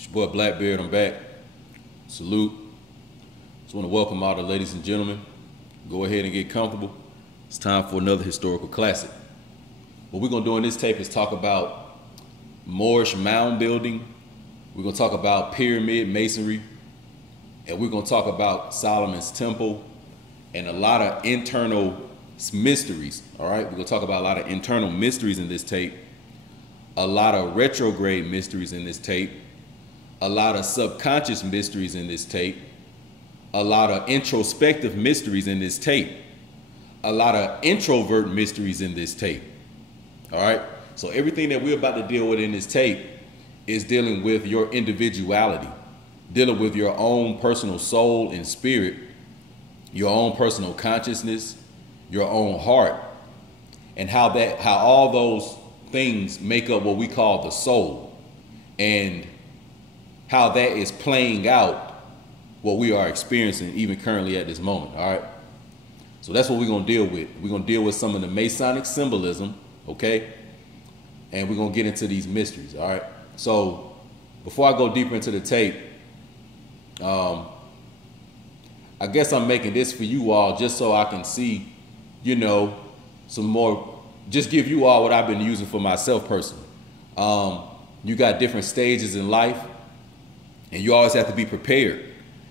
It's your boy Blackbeard, I'm back. Salute. Just want to welcome all the ladies and gentlemen. Go ahead and get comfortable. It's time for another historical classic. What we're going to do in this tape is talk about Moorish mound building. We're going to talk about pyramid masonry. And we're going to talk about Solomon's temple and a lot of internal mysteries. All right, we're going to talk about a lot of internal mysteries in this tape. A lot of retrograde mysteries in this tape. A lot of subconscious mysteries in this tape. A lot of introspective mysteries in this tape. A lot of introvert mysteries in this tape. All right, so everything that we're about to deal with in this tape is dealing with your individuality, dealing with your own personal soul and spirit, your own personal consciousness, your own heart, and how all those things make up what we call the soul, and how that is playing out what we are experiencing even currently at this moment. All right, so that's what we're going to deal with. We're going to deal with some of the Masonic symbolism, okay, and we're going to get into these mysteries. All right, so before I go deeper into the tape, I guess I'm making this for you all just so I can see, you know, some more, just give you all what I've been using for myself personally. You got different stages in life, and you always have to be prepared.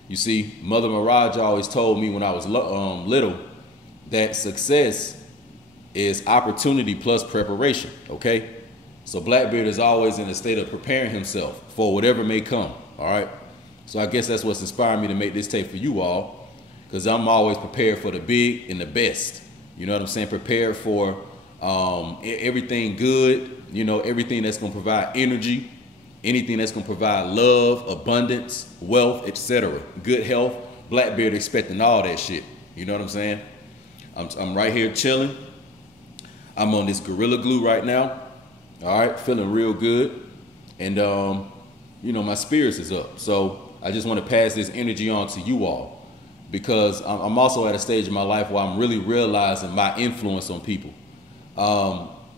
You see, Mother Mirage always told me when I was little that success is opportunity plus preparation, okay? So Blackbeard is always in a state of preparing himself for whatever may come, all right? So I guess that's what's inspiring me to make this tape for you all, because I'm always prepared for the big and the best. You know what I'm saying? Prepared for everything good, you know, everything that's going to provide energy, anything that's going to provide love, abundance, wealth, etc. Good health. Blackbeard expecting all that shit. You know what I'm saying? I'm right here chilling. I'm on this Gorilla Glue right now. All right, feeling real good. And, you know, my spirits is up. So I just want to pass this energy on to you all, because I'm also at a stage in my life where I'm really realizing my influence on people.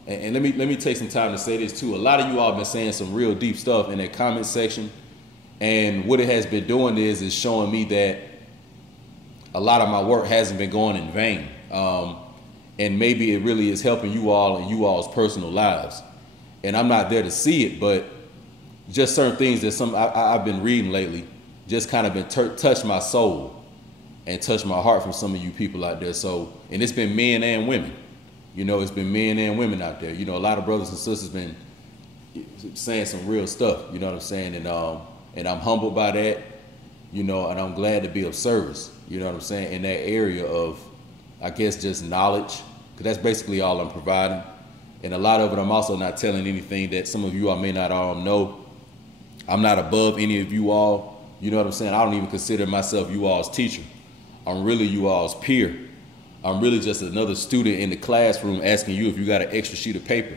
And let me take some time to say this too. A lot of you all have been saying some real deep stuff in that comment section. And what it has been doing is showing me that a lot of my work hasn't been going in vain. And maybe it really is helping you all in you all's personal lives. And I'm not there to see it, but just certain things that I've been reading lately just kind of been touched my soul and touched my heart from some of you people out there. So, and it's been men and women. You know, it's been men and women out there. You know, a lot of brothers and sisters been saying some real stuff. You know what I'm saying? And I'm humbled by that. You know, and I'm glad to be of service. You know what I'm saying? In that area of, I guess, just knowledge, because that's basically all I'm providing. And a lot of it, I'm also not telling anything that some of you all may not all know. I'm not above any of you all. You know what I'm saying? I don't even consider myself you all's teacher. I'm really you all's peer. I'm really just another student in the classroom asking you if you got an extra sheet of paper.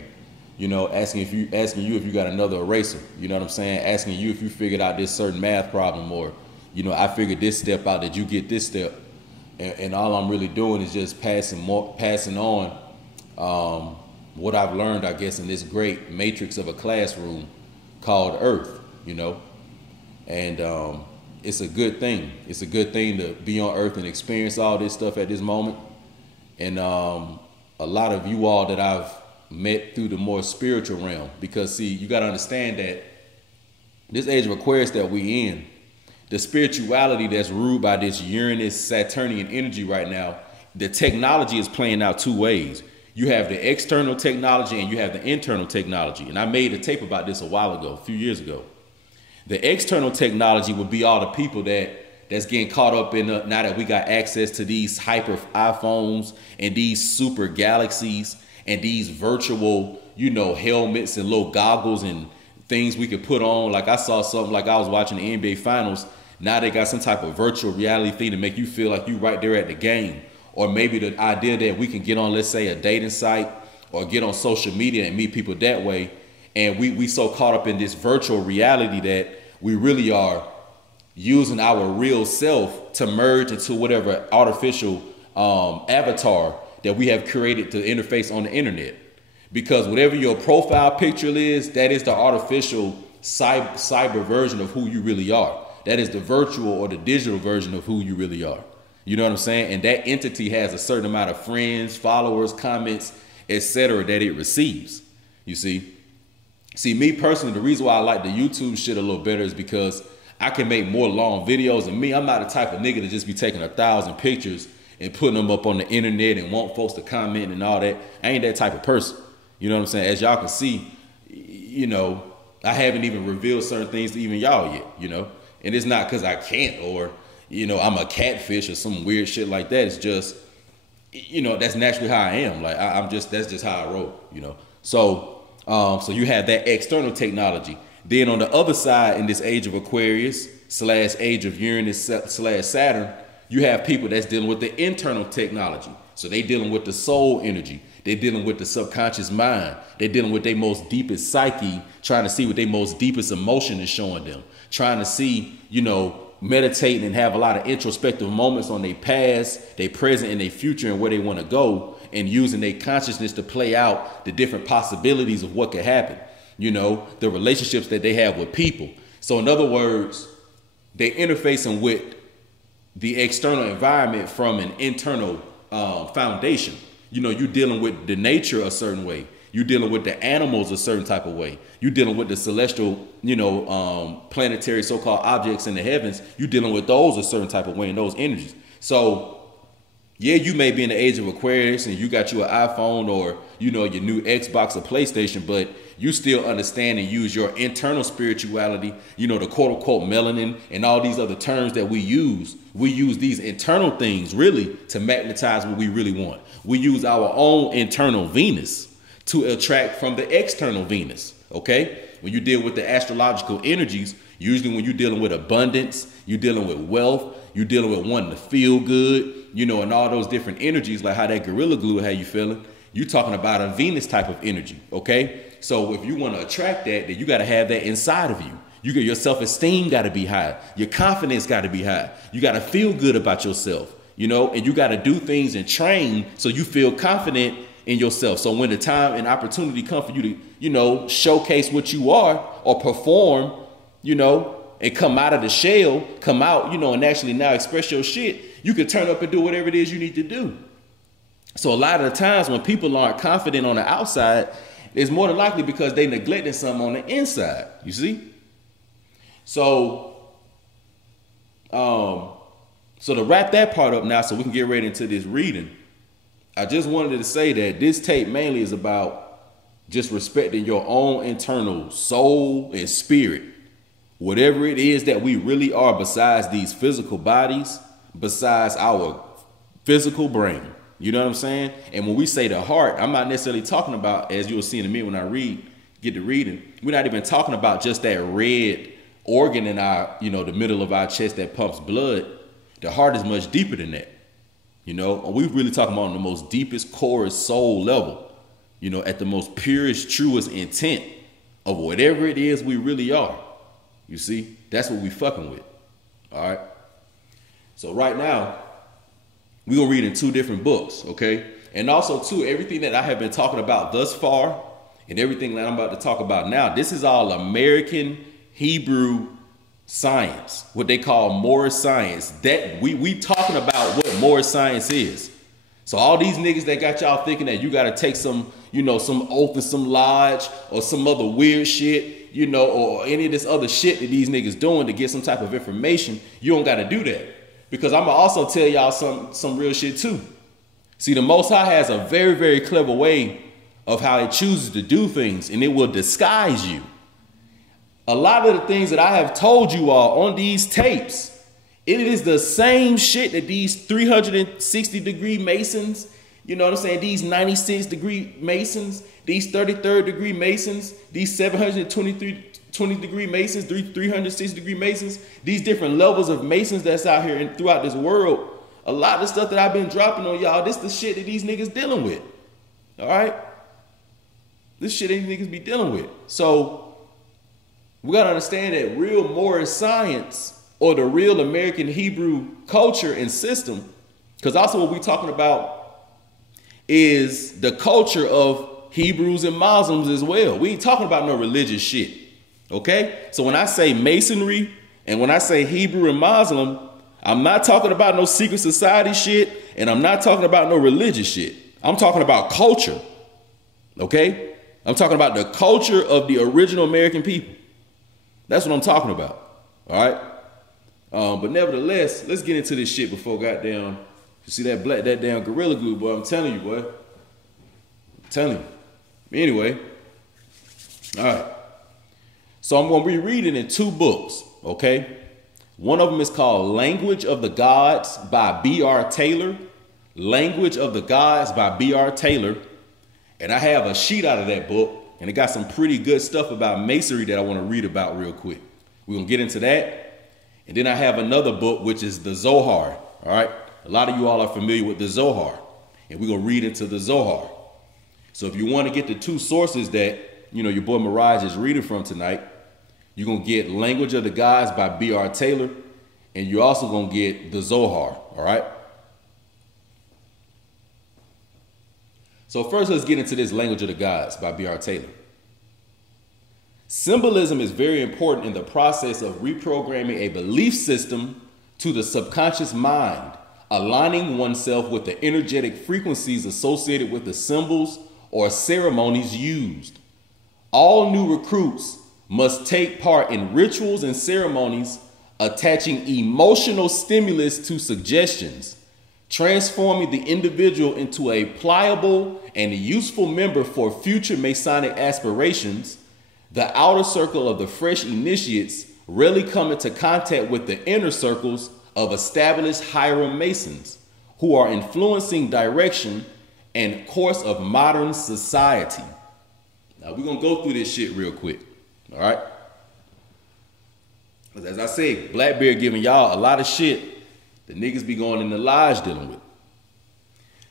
You know, asking you if you got another eraser. You know what I'm saying? Asking you if you figured out this certain math problem, or, you know, I figured this step out, did you get this step? And all I'm really doing is just passing on what I've learned, I guess, in this great matrix of a classroom called Earth, you know. And it's a good thing. It's a good thing to be on Earth and experience all this stuff at this moment. And a lot of you all that I've met through the more spiritual realm, because see, you got to understand that this age of Aquarius that we in, the spirituality that's ruled by this Uranus Saturnian energy right now, the technology is playing out two ways. You have the external technology and you have the internal technology. And I made a tape about this a while ago, a few years ago. The external technology would be all the people that's getting caught up in now that we got access to these hyper iPhones and these super galaxies and these virtual, you know, helmets and little goggles and things we could put on. Like I saw something, like I was watching the NBA finals. Now they got some type of virtual reality thing to make you feel like you right there at the game. Or maybe the idea that we can get on, let's say, a dating site or get on social media and meet people that way. And we so caught up in this virtual reality that we really are using our real self to merge into whatever artificial avatar that we have created to interface on the internet. Because whatever your profile picture is, that is the artificial cyber version of who you really are. That is the virtual or the digital version of who you really are. You know what I'm saying? And that entity has a certain amount of friends, followers, comments, etc. that it receives. You see? See, me personally, the reason why I like the YouTube shit a little better is because I can make more long videos. And me, I'm not the type of nigga to just be taking 1,000 pictures and putting them up on the internet and want folks to comment and all that. I ain't that type of person. You know what I'm saying? As y'all can see, you know, I haven't even revealed certain things to even y'all yet, you know? And it's not because I can't or, you know, I'm a catfish or some weird shit like that. It's just, you know, that's naturally how I am. Like, that's just how I roll, you know? So you have that external technology. Then on the other side, in this age of Aquarius / age of Uranus / Saturn, you have people that's dealing with the internal technology. So they dealing with the soul energy. They're dealing with the subconscious mind. They're dealing with their most deepest psyche, trying to see what their most deepest emotion is showing them. Trying to see, you know, meditating and have a lot of introspective moments on their past, their present, and their future and where they want to go, and using their consciousness to play out the different possibilities of what could happen. You know, the relationships that they have with people. So in other words, they're interfacing with the external environment from an internal foundation. You know, you're dealing with the nature a certain way. You're dealing with the animals a certain type of way. You're dealing with the celestial, you know, planetary so-called objects in the heavens. You're dealing with those a certain type of way and those energies. So, yeah, you may be in the age of Aquarius and you got you an iPhone or, you know, your new Xbox or PlayStation, but you still understand and use your internal spirituality, you know, the quote unquote melanin and all these other terms that we use. We use these internal things really to magnetize what we really want. We use our own internal Venus to attract from the external Venus. Okay. When you deal with the astrological energies, usually when you're dealing with abundance, you're dealing with wealth, you're dealing with wanting to feel good, you know, and all those different energies, like how that Gorilla Glue, how you feeling, you're talking about a Venus type of energy. Okay. So if you want to attract that, then you got to have that inside of you. Your self-esteem got to be high. Your confidence got to be high. You got to feel good about yourself, you know, and you got to do things and train so you feel confident in yourself. So when the time and opportunity come for you to, you know, showcase what you are or perform, you know, and come out of the shell, come out, you know, and actually now express your shit, you can turn up and do whatever it is you need to do. So a lot of the times when people aren't confident on the outside, it's more than likely because they neglecting something on the inside, you see? So to wrap that part up now so we can get right into this reading, I just wanted to say that this tape mainly is about just respecting your own internal soul and spirit. Whatever it is that we really are besides these physical bodies, besides our physical brain. You know what I'm saying? And when we say the heart, I'm not necessarily talking about, as you'll see in a minute when I get to reading, we're not even talking about just that red organ in our, you know, the middle of our chest that pumps blood. The heart is much deeper than that. You know, we're really talking about on the most deepest, corest soul level, you know, at the most purest, truest intent of whatever it is we really are. You see, that's what we fucking with. All right. So right now, we're going to read in 2 different books. Okay. And also, too, everything that I have been talking about thus far and everything that I'm about to talk about now, this is all American Hebrew science, what they call Moorish Science. That we talking about what Moorish Science is. So all these niggas that got y'all thinking that you got to take some, you know, some oath in some lodge or some other weird shit, you know, or any of this other shit that these niggas doing to get some type of information, you don't got to do that. Because I'm going to also tell y'all some real shit too. See, the Most High has a very, very clever way of how it chooses to do things, and it will disguise you. A lot of the things that I have told you all on these tapes, it is the same shit that these 360-degree Masons, you know what I'm saying, these 96-degree Masons, these 33rd-degree Masons, these 720-degree Masons, 360-degree Masons, these different levels of Masons that's out here and throughout this world, a lot of the stuff that I've been dropping on y'all, this the shit that these niggas dealing with. All right? This shit these niggas be dealing with. So we got to understand that real Moorish science or the real American Hebrew culture and system, because also what we're talking about is the culture of Hebrews and Muslims as well. We ain't talking about no religious shit. Okay? So when I say masonry and when I say Hebrew and Muslim, I'm not talking about no secret society shit, and I'm not talking about no religious shit. I'm talking about culture. Okay? I'm talking about the culture of the original American people. That's what I'm talking about. All right? But nevertheless, let's get into this shit before goddamn, you see that damn Gorilla Glue, boy. I'm telling you, boy. I'm telling you. Anyway, all right. So I'm going to be reading in 2 books, okay? One of them is called Language of the Gods by B.R. Taylor. Language of the Gods by B.R. Taylor. And I have a sheet out of that book, and it got some pretty good stuff about masonry that I want to read about real quick. We're going to get into that. And then I have another book, which is the Zohar, all right? A lot of you all are familiar with the Zohar, and we're going to read into the Zohar. So if you want to get the 2 sources that, your boy Mirage is reading from tonight, you're going to get Language of the Gods by B.R. Taylor, and you're also going to get the Zohar, all right? So first, let's get into this Language of the Gods by B.R. Taylor. Symbolism is very important in the process of reprogramming a belief system to the subconscious mind, aligning oneself with the energetic frequencies associated with the symbols or ceremonies used. All new recruits must take part in rituals and ceremonies attaching emotional stimulus to suggestions, transforming the individual into a pliable and useful member for future Masonic aspirations. The outer circle of the fresh initiates rarely come into contact with the inner circles of established Hiram Masons, who are influencing direction and course of modern society. Now we're gonna go through this shit real quick, all right? As I say, Blackbeard giving y'all a lot of shit that niggas be going in the lodge dealing with.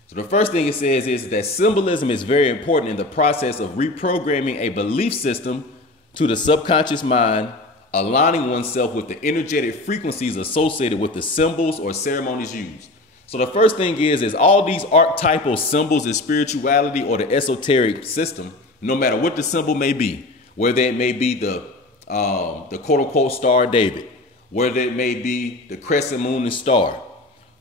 So the first thing it says is that symbolism is very important in the process of reprogramming a belief system to the subconscious mind, aligning oneself with the energetic frequencies associated with the symbols or ceremonies used. So the first thing is all these archetypal symbols in spirituality or the esoteric system, no matter what the symbol may be, whether it may be the quote unquote Star of David, whether it may be the crescent moon and star,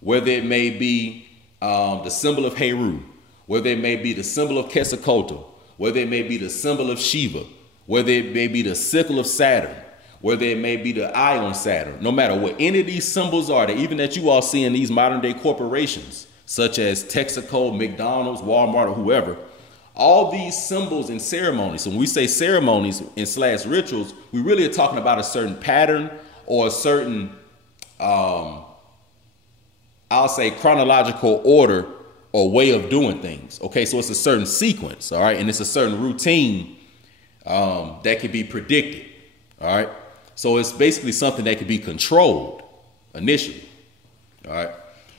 whether it may be the symbol of Heru, whether it may be the symbol of Quetzalcoatl, whether it may be the symbol of Shiva, whether it may be the sickle of Saturn, whether it may be the eye on Saturn, no matter what any of these symbols are, even that you all see in these modern day corporations, such as Texaco, McDonald's, Walmart, or whoever, all these symbols and ceremonies. So when we say ceremonies and / rituals, we really are talking about a certain pattern or a certain, I'll say chronological order or way of doing things. Okay, so it's a certain sequence, all right, and it's a certain routine that can be predicted, all right. So it's basically something that can be controlled initially, all right.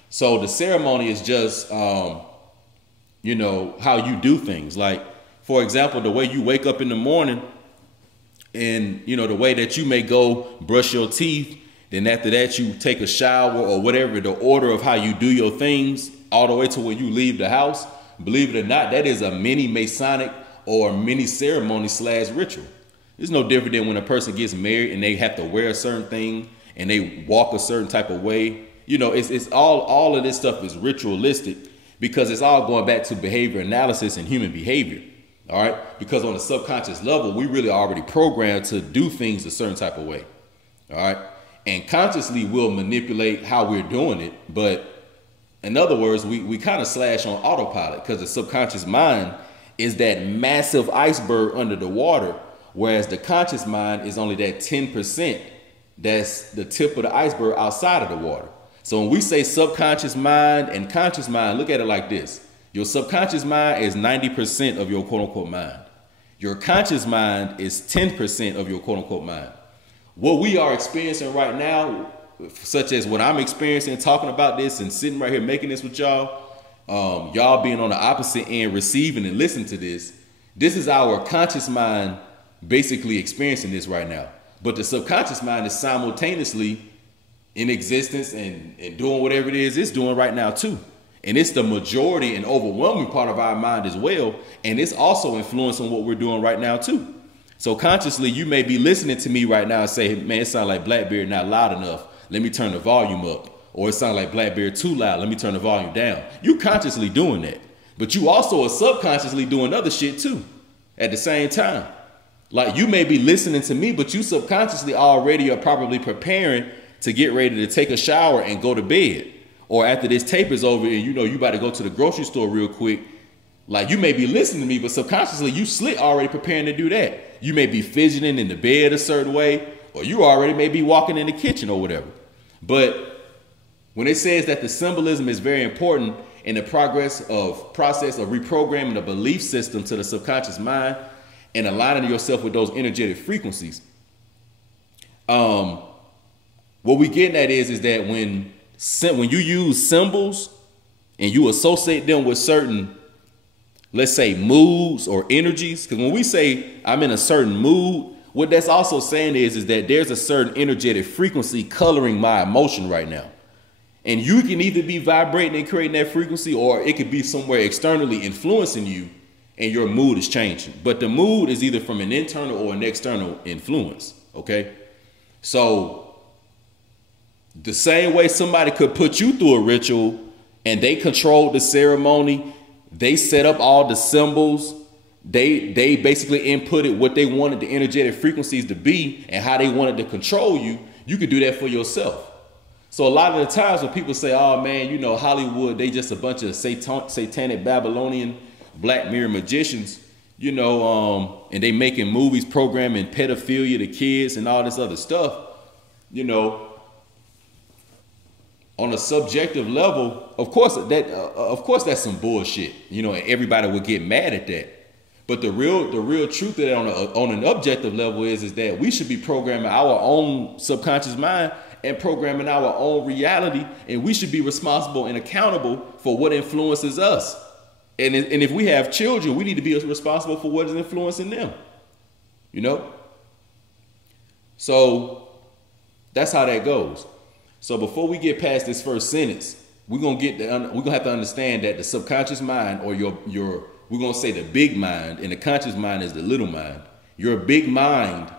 So the ceremony is just, how you do things. Like, for example, the way you wake up in the morning and, the way that you may go brush your teeth. Then after that, you take a shower or whatever, the order of how you do your things all the way to when you leave the house. Believe it or not, that is a mini Masonic or mini ceremony / ritual. It's no different than when a person gets married and they have to wear a certain thing and they walk a certain type of way. It's all of this stuff is ritualistic because it's all going back to behavior analysis and human behavior. All right. Because on a subconscious level, we really already programmed to do things a certain type of way. All right. And consciously we'll manipulate how we're doing it. But in other words, we kind of slash on autopilot because the subconscious mind is that massive iceberg under the water, whereas the conscious mind is only that 10% that's the tip of the iceberg outside of the water. So when we say subconscious mind and conscious mind, look at it like this. Your subconscious mind is 90% of your quote unquote mind. Your conscious mind is 10% of your quote unquote mind. What we are experiencing right now, such as what I'm experiencing, talking about this and sitting right here making this with y'all, y'all being on the opposite end, receiving and listening to this, this is our conscious mind basically experiencing this right now. But the subconscious mind is simultaneously in existence and doing whatever it is it's doing right now too. And it's the majority and overwhelming part of our mind as well. And it's also influencing what we're doing right now too. So consciously, you may be listening to me right now and say, man, it sounds like Blackbeard not loud enough. Let me turn the volume up. Or it sounds like Blackbeard too loud. Let me turn the volume down. You consciously doing that. But you also are subconsciously doing other shit too at the same time. Like you may be listening to me, but you subconsciously already are probably preparing to get ready to take a shower and go to bed. Or after this tape is over and you know you about to go to the grocery store real quick. Like you may be listening to me, but subconsciously you slick already preparing to do that. You may be fidgeting in the bed a certain way, or you already may be walking in the kitchen or whatever. But when it says that the symbolism is very important in the process of reprogramming the belief system to the subconscious mind and aligning yourself with those energetic frequencies, what we getting at is that when you use symbols and you associate them with certain, let's say, moods or energies, because when we say I'm in a certain mood, what that's also saying is that there's a certain energetic frequency coloring my emotion right now. And you can either be vibrating and creating that frequency, or it could be somewhere externally influencing you and your mood is changing. But the mood is either from an internal or an external influence, okay? So the same way somebody could put you through a ritual and they controlled the ceremony, they set up all the symbols, they basically inputted what they wanted the energetic frequencies to be and how they wanted to control you, you could do that for yourself. So a lot of the times when people say, oh man, you know, Hollywood, they just a bunch of satanic Babylonian Black Mirror magicians, you know, and they making movies programming pedophilia to kids and all this other stuff, you know, on a subjective level, of course that's some bullshit, you know, and everybody would get mad at that. But the real truth of that on an objective level is that we should be programming our own subconscious mind and programming our own reality, and we should be responsible and accountable for what influences us. And if we have children, we need to be responsible for what is influencing them, you know? So that's how that goes. So before we get past this first sentence, we're gonna have to understand that the subconscious mind, or we're gonna say the big mind, and the conscious mind is the little mind. Your big mind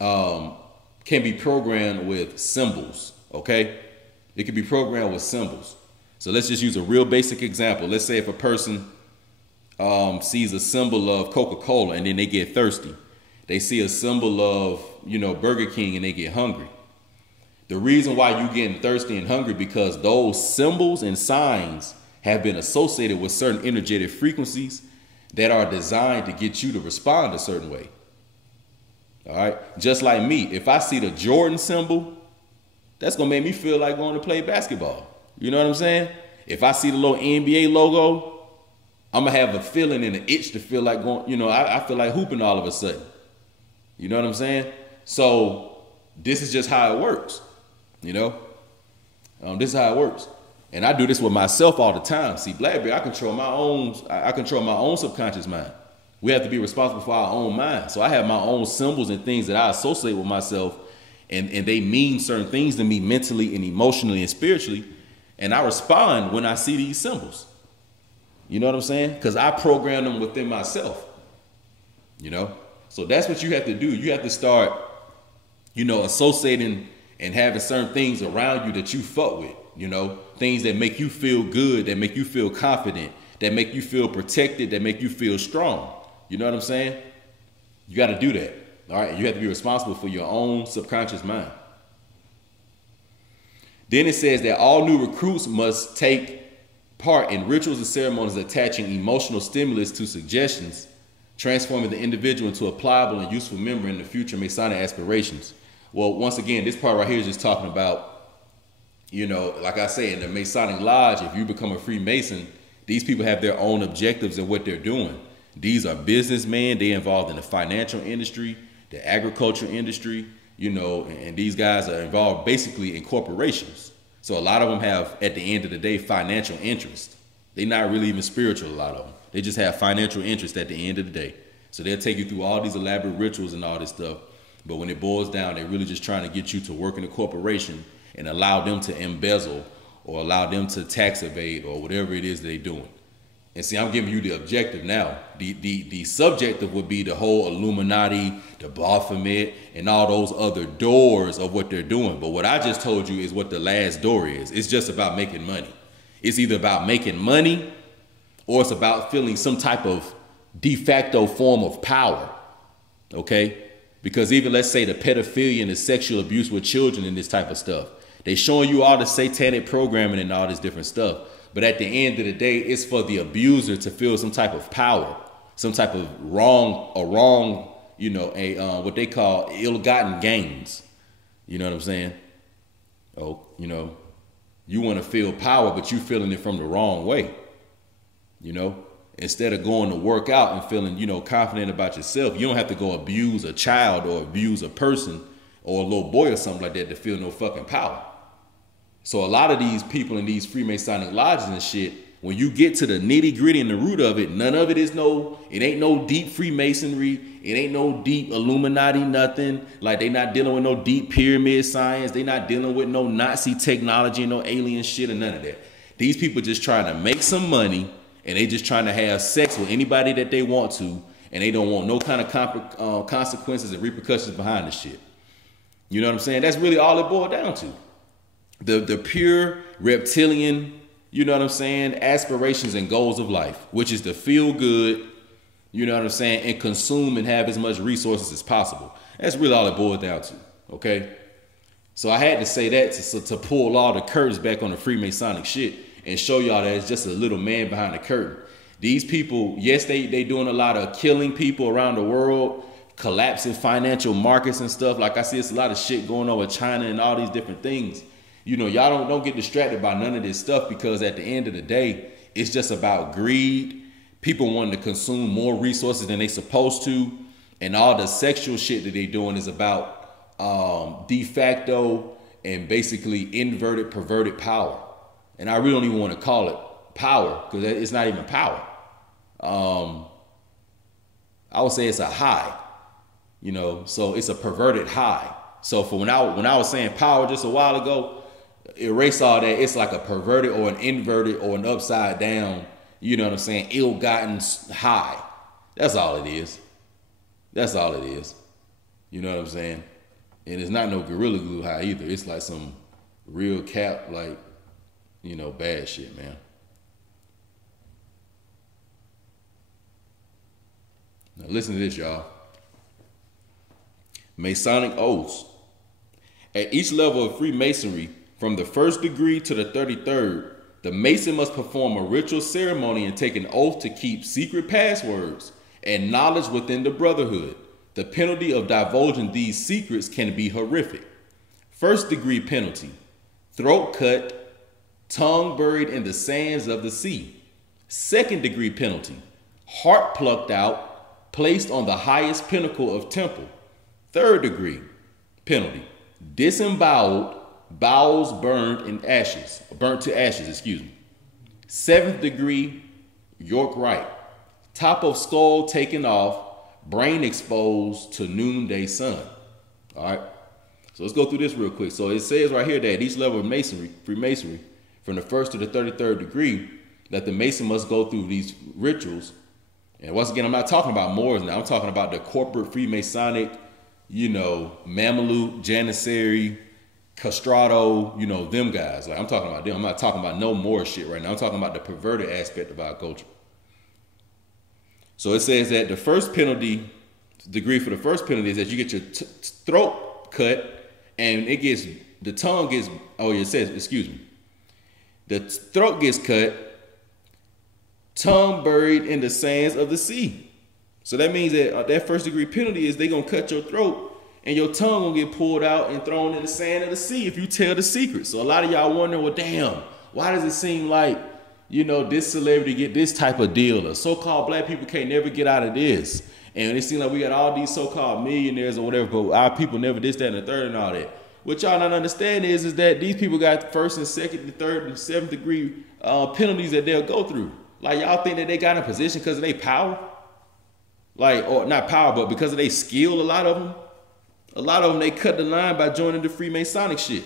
can be programmed with symbols, okay? It can be programmed with symbols. So let's just use a real basic example. Let's say if a person sees a symbol of Coca-Cola and then they get thirsty. They see a symbol of, you know, Burger King and they get hungry. The reason why you're getting thirsty and hungry because those symbols and signs have been associated with certain energetic frequencies that are designed to get you to respond a certain way. All right. Just like me, if I see the Jordan symbol, that's going to make me feel like going to play basketball. You know what I'm saying? If I see the little NBA logo, I'm going to have a feeling and an itch to feel like going, you know, I feel like hooping all of a sudden. You know what I'm saying? So this is just how it works. You know, this is how it works. And I do this with myself all the time. See, Blackbeard, I control my own subconscious mind. We have to be responsible for our own mind. So I have my own symbols and things that I associate with myself, and they mean certain things to me mentally and emotionally and spiritually. And I respond when I see these symbols. You know what I'm saying? Because I program them within myself. You know? So that's what you have to do. You have to start, you know, associating and having certain things around you that you fuck with, you know, things that make you feel good, that make you feel confident, that make you feel protected, that make you feel strong. You know what I'm saying? You got to do that. All right. You have to be responsible for your own subconscious mind. Then it says that all new recruits must take part in rituals and ceremonies attaching emotional stimulus to suggestions, transforming the individual into a pliable and useful member in the future Masonic aspirations. Well, once again, this part right here is just talking about, you know, like I say, in the Masonic Lodge, if you become a Freemason, these people have their own objectives and what they're doing. These are businessmen. They're involved in the financial industry, the agriculture industry, you know, and these guys are involved basically in corporations. So a lot of them have, at the end of the day, financial interest. They're not really even spiritual, a lot of them. They just have financial interest at the end of the day. So they'll take you through all these elaborate rituals and all this stuff. But when it boils down, they're really just trying to get you to work in a corporation and allow them to embezzle or allow them to tax evade or whatever it is they're doing. And see, I'm giving you the objective now. The subjective would be the whole Illuminati, the Baphomet, and all those other doors of what they're doing. But what I just told you is what the last door is. It's just about making money. It's either about making money or it's about feeling some type of de facto form of power. Okay? Because even, let's say, the pedophilia and the sexual abuse with children and this type of stuff, they showing you all the satanic programming and all this different stuff. But at the end of the day, it's for the abuser to feel some type of power, some type of wrong, you know, what they call ill-gotten gains. You know what I'm saying? Oh, you know, you want to feel power, but you feeling it from the wrong way. You know, instead of going to work out and feeling, you know, confident about yourself, you don't have to go abuse a child or abuse a person or a little boy or something like that to feel no fucking power. So a lot of these people in these Freemasonic lodges and shit, when you get to the nitty gritty and the root of it, none of it is it ain't no deep Freemasonry. It ain't no deep Illuminati, nothing. Like, they not dealing with no deep pyramid science. They not dealing with no Nazi technology and no alien shit and none of that. These people just trying to make some money, and they just trying to have sex with anybody that they want to, and they don't want no kind of consequences and repercussions behind the shit. You know what I'm saying? That's really all it boiled down to. The pure reptilian, you know what I'm saying, aspirations and goals of life, which is to feel good, you know what I'm saying, and consume and have as much resources as possible. That's really all it boiled down to, okay? So I had to say that to pull all the curtains back on the Freemasonic shit and show y'all that it's just a little man behind the curtain. These people, yes, they doing a lot of killing people around the world, collapsing financial markets and stuff. Like I see, it's a lot of shit going on with China and all these different things. You know, y'all don't get distracted by none of this stuff, because at the end of the day, it's just about greed, people wanting to consume more resources than they supposed to, and all the sexual shit that they doing is about de facto and basically inverted, perverted power. And I really don't even want to call it power, because it's not even power. I would say it's a high, you know, so it's a perverted high. So for when I was saying power just a while ago, erase all that. It's like a perverted or an inverted or an upside down, you know what I'm saying, ill-gotten high. That's all it is. That's all it is. You know what I'm saying? And it's not no Gorilla Glue high either. It's like some real cap, like, you know, bad shit, man. Now listen to this, y'all. Masonic oaths. At each level of Freemasonry, from the 1st degree to the 33rd, the Mason must perform a ritual ceremony and take an oath to keep secret passwords and knowledge within the brotherhood. The penalty of divulging these secrets can be horrific. 1st degree penalty: throat cut, tongue buried in the sands of the sea. 2nd degree penalty: heart plucked out, placed on the highest pinnacle of temple. 3rd degree penalty: disemboweled, bowels burnt to ashes, 7th degree York Rite: top of skull taken off, brain exposed to noonday sun. All right, so let's go through this real quick. So it says right here that at each level of masonry, Freemasonry, from the 1st to the 33rd degree, that the Mason must go through these rituals. And once again, I'm not talking about Moors now. I'm talking about the corporate Freemasonic, you know, Mameluke, Janissary, Castrato, you know, them guys. Like, I'm talking about them. I'm not talking about no more shit right now. I'm talking about the perverted aspect of our culture. So it says that the first penalty, degree for the first penalty, is that you get your throat cut, and the tongue gets, the throat gets cut, tongue buried in the sands of the sea. So that means that that 1st degree penalty is they gonna cut your throat, and your tongue will get pulled out and thrown in the sand of the sea if you tell the secret. So a lot of y'all wondering, well, damn, why does it seem like, you know, this celebrity get this type of deal, or so-called black people can't never get out of this? And it seems like we got all these so-called millionaires or whatever, but our people never this, that, and the third and all that. What y'all not understand is that these people got 1st and 2nd and 3rd and 7th degree penalties that they'll go through. Like, y'all think that they got in a position because of their power? Like, or not power, but because of their skill, a lot of them. A lot of them, they cut the line by joining the Freemasonic shit.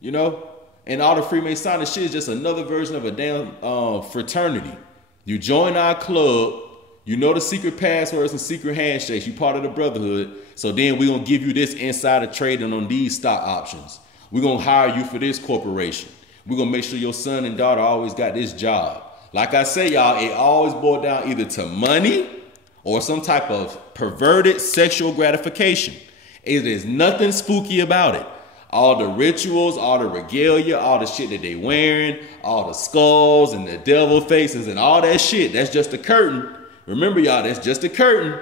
You know? And all the Freemasonic shit is just another version of a damn fraternity. You join our club. You know the secret passwords and secret handshakes. You part of the brotherhood. So then we're going to give you this insider trading on these stock options. We're going to hire you for this corporation. We're going to make sure your son and daughter always got this job. Like I say, y'all, it always boils down either to money or some type of perverted sexual gratification. It is nothing spooky about it. All the rituals, all the regalia, all the shit that they wearing, all the skulls and the devil faces and all that shit, that's just a curtain. Remember, y'all, that's just a curtain.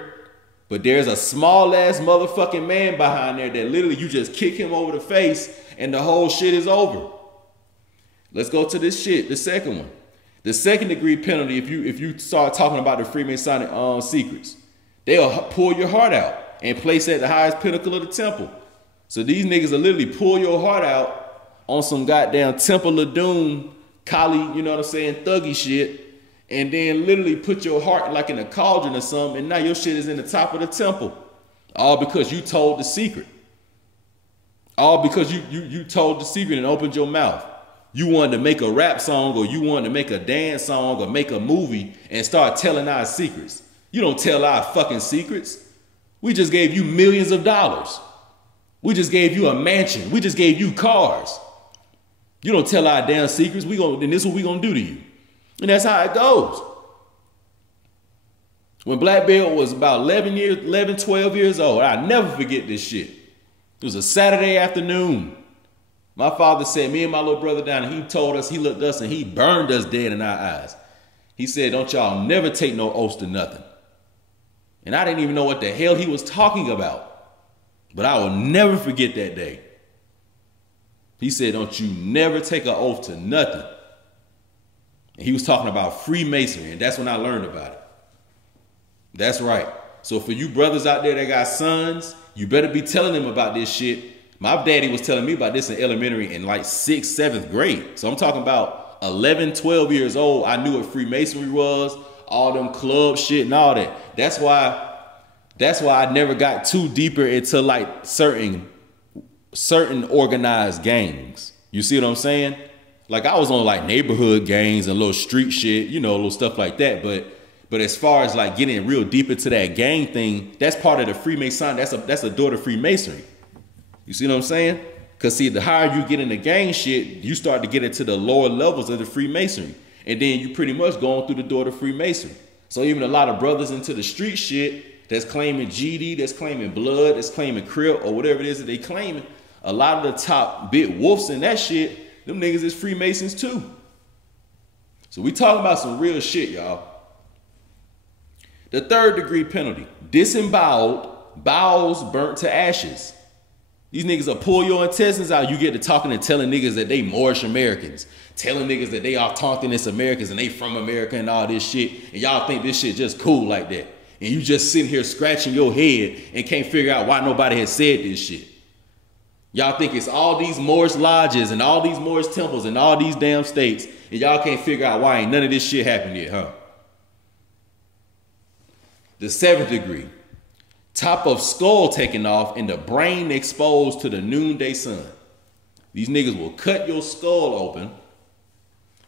But there's a small ass motherfucking man behind there that literally you just kick him over the face and the whole shit is over. Let's go to this shit, the second one. The second degree penalty, if you start talking about the Freemasonic secrets, they'll pull your heart out and place it at the highest pinnacle of the temple. So these niggas will literally pull your heart out on some goddamn Temple of Doom, Kali, you know what I'm saying, thuggy shit, and then literally put your heart like in a cauldron or something, and now your shit is in the top of the temple. All because you told the secret. All because you told the secret and opened your mouth. You wanted to make a rap song or you wanted to make a dance song or make a movie and start telling our secrets. You don't tell our fucking secrets. We just gave you millions of dollars. We just gave you a mansion. We just gave you cars. You don't tell our damn secrets. Then this is what we gonna do to you. And that's how it goes. When Blackbeard was about 12 years old, I'll never forget this shit. It was a Saturday afternoon. My father said, me and my little brother down, and he told us, he looked at us and he burned us dead in our eyes. He said, don't y'all never take no oaths to nothing. And I didn't even know what the hell he was talking about. But I will never forget that day. He said, don't you never take an oath to nothing. And he was talking about Freemasonry, and that's when I learned about it. That's right. So for you brothers out there that got sons, you better be telling them about this shit. My daddy was telling me about this in elementary in like 6th, 7th grade. So I'm talking about 11, 12 years old. I knew what Freemasonry was, all them club shit and all that. That's why I never got too deeper into like certain organized gangs. You see what I'm saying? Like I was on like neighborhood gangs and little street shit, you know, little stuff like that. But as far as like getting real deep into that gang thing, that's part of the Freemason. That's a door to Freemasonry. You see what I'm saying? Because see, the higher you get in the gang shit, you start to get into the lower levels of the Freemasonry. And then you pretty much going through the door to Freemasonry. So even a lot of brothers into the street shit that's claiming GD, that's claiming blood, that's claiming Crip or whatever it is that they claiming, a lot of the top big wolves in that shit, them niggas is Freemasons too. So we talking about some real shit, y'all. The third degree penalty, disemboweled, bowels burnt to ashes. These niggas will pull your intestines out. You get to talking and telling niggas that they Moorish Americans, telling niggas that they autochthonous Americans and they from America and all this shit. And y'all think this shit just cool like that. And you just sitting here scratching your head and can't figure out why nobody has said this shit. Y'all think it's all these Moorish lodges and all these Moorish temples and all these damn states. And y'all can't figure out why ain't none of this shit happened yet, huh? The seventh degree. Top of skull taken off and the brain exposed to the noonday sun. These niggas will cut your skull open,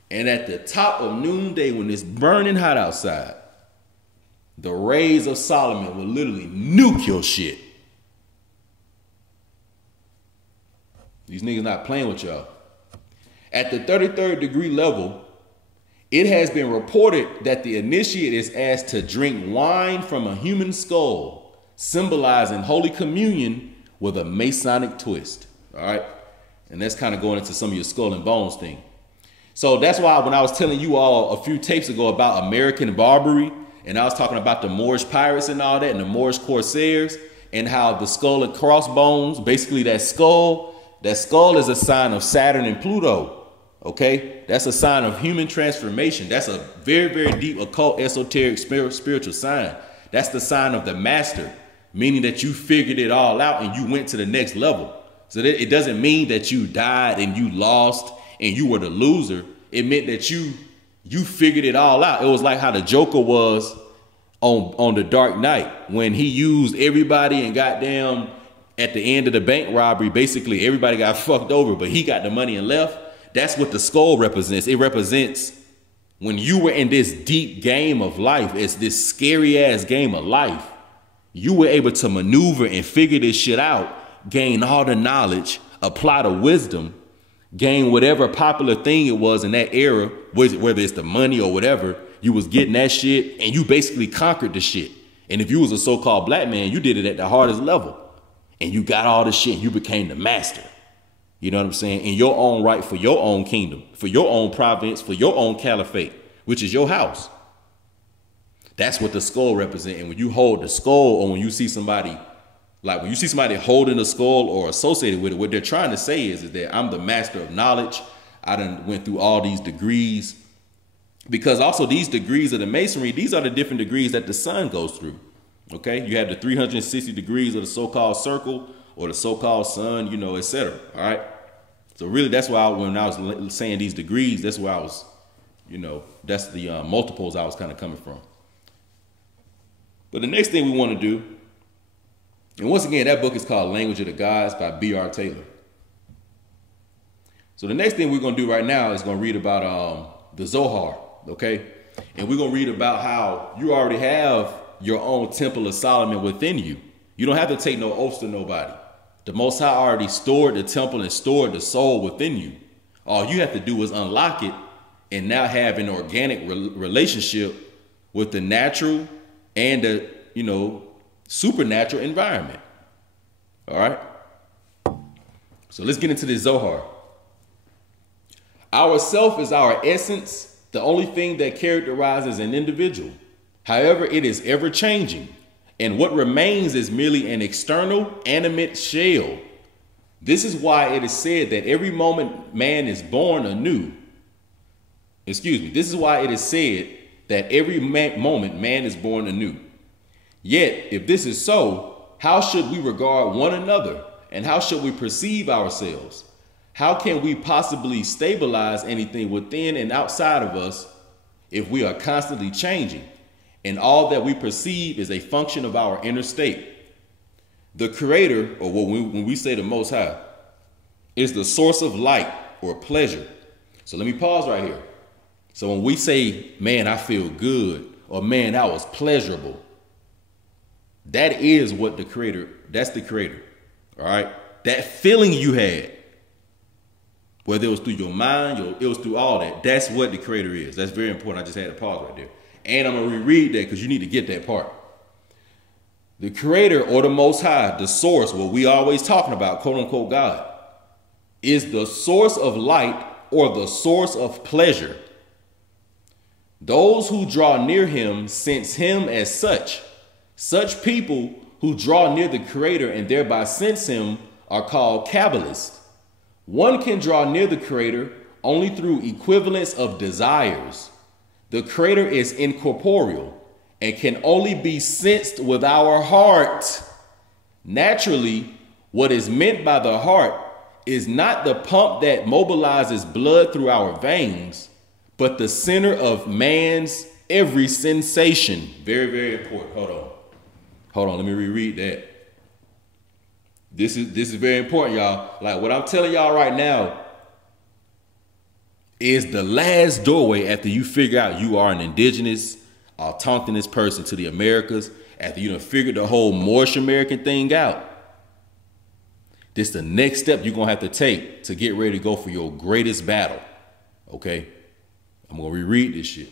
and at the top of noonday when it's burning hot outside, the rays of Solomon will literally nuke your shit. These niggas not playing with y'all. At the 33rd degree level, it has been reported that the initiate is asked to drink wine from a human skull, symbolizing Holy Communion with a Masonic twist. All right. And that's kind of going into some of your skull and bones thing. So that's why when I was telling you all a few tapes ago about American Barbary, and I was talking about the Moorish pirates and all that, and the Moorish corsairs, and how the skull and crossbones, basically that skull is a sign of Saturn and Pluto. Okay. That's a sign of human transformation. That's a very, very deep occult, esoteric, spiritual sign. That's the sign of the master, meaning that you figured it all out and you went to the next level. So that it doesn't mean that you died and you lost and you were the loser. It meant that you figured it all out. It was like how the Joker was on The Dark Knight when he used everybody and goddamn at the end of the bank robbery, basically everybody got fucked over, but he got the money and left. That's what the skull represents. It represents when you were in this deep game of life, it's this scary ass game of life, you were able to maneuver and figure this shit out, gain all the knowledge, apply the wisdom, gain whatever popular thing it was in that era, whether it's the money or whatever, you was getting that shit and you basically conquered the shit. And if you was a so-called black man, you did it at the hardest level and you got all the shit and you became the master. You know what I'm saying? In your own right, for your own kingdom, for your own province, for your own caliphate, which is your house. That's what the skull represents. And when you hold the skull, or when you see somebody, like when you see somebody holding a skull or associated with it, what they're trying to say is that I'm the master of knowledge. I done went through all these degrees. Because also these degrees of the masonry, these are the different degrees that the sun goes through. Okay, you have the 360 degrees of the so-called circle or the so-called sun, you know, etc. All right. So really, that's why when I was saying these degrees, that's where I was, you know, that's the multiples I was kind of coming from. But the next thing we want to do, and once again, that book is called Language of the Gods by B.R. Taylor. So the next thing we're going to do right now is going to read about the Zohar, okay? And we're going to read about how you already have your own Temple of Solomon within you. You don't have to take no oaths to nobody. The Most High already stored the temple and stored the soul within you. All you have to do is unlock it and now have an organic relationship with the natural and the, you know, supernatural environment. All right. So let's get into this Zohar. Our self is our essence, the only thing that characterizes an individual. However, it is ever changing. And what remains is merely an external, animate shell. This is why it is said that every moment man is born anew. Excuse me. This is why it is said that every moment man is born anew. Yet, if this is so, how should we regard one another? And how should we perceive ourselves? How can we possibly stabilize anything within and outside of us if we are constantly changing? And all that we perceive is a function of our inner state. The Creator, or when we say the Most High, is the source of light or pleasure. So let me pause right here. So when we say, man, I feel good, or man, that was pleasurable, that is what the Creator, that's the Creator. All right. That feeling you had, whether it was through your mind, it was through all that. That's what the Creator is. That's very important. I just had to pause right there. And I'm going to reread that because you need to get that part. The Creator or the Most High, the source, what we always talking about, quote unquote God, is the source of light or the source of pleasure. Those who draw near him sense him as such. Such people who draw near the Creator and thereby sense him are called Kabbalists. One can draw near the Creator only through equivalence of desires. The Creator is incorporeal and can only be sensed with our heart. Naturally, what is meant by the heart is not the pump that mobilizes blood through our veins, but the center of man's every sensation. Very, very important. Hold on. Let me reread that. This is very important, y'all. Like what I'm telling y'all right now is the last doorway after you figure out you are an indigenous, autochthonous person to the Americas, after you done figured the whole Moorish American thing out. This is the next step you're going to have to take to get ready to go for your greatest battle. Okay? I'm going to reread this shit.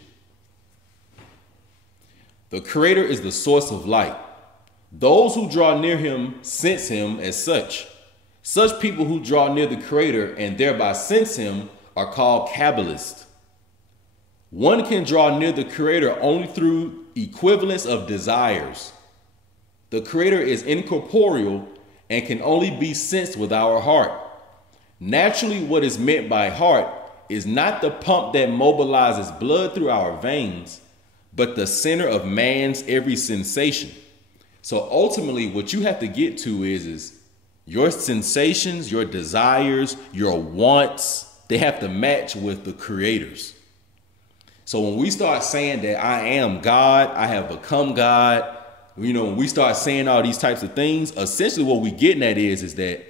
The Creator is the source of light. Those who draw near him sense him as such. Such people who draw near the Creator and thereby sense him are called Kabbalists. One can draw near the Creator only through equivalence of desires. The Creator is incorporeal and can only be sensed with our heart. Naturally, what is meant by heart is not the pump that mobilizes blood through our veins, but the center of man's every sensation. So ultimately, what you have to get to is your sensations, your desires, your wants, they have to match with the Creator's. So when we start saying that I am God, I have become God, you know, when we start saying all these types of things, essentially what we're getting at is that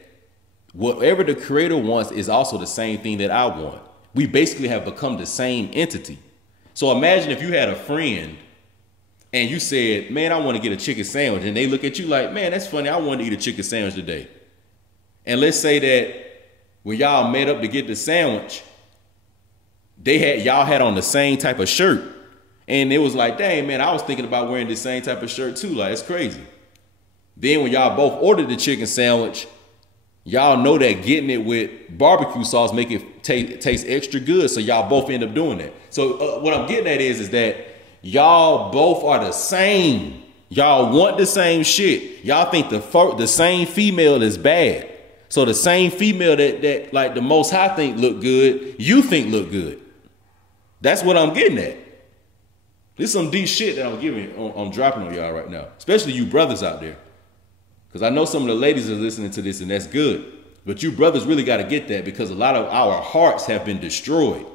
whatever the Creator wants is also the same thing that I want. We basically have become the same entity. So imagine if you had a friend and you said, man, I want to get a chicken sandwich. And they look at you like, man, that's funny. I want to eat a chicken sandwich today. And let's say that when y'all met up to get the sandwich, y'all had on the same type of shirt. And it was like, dang, man, I was thinking about wearing the same type of shirt too. Like, it's crazy. Then when y'all both ordered the chicken sandwich, y'all know that getting it with barbecue sauce make it taste extra good. So y'all both end up doing that. So what I'm getting at is that y'all both are the same. Y'all want the same shit. Y'all think the same female is bad. So the same female that like the Most High think look good, you think look good. That's what I'm getting at. This is some deep shit that I'm dropping on y'all right now, especially you brothers out there. Because I know some of the ladies are listening to this, and that's good. But you brothers really got to get that, because a lot of our hearts have been destroyed.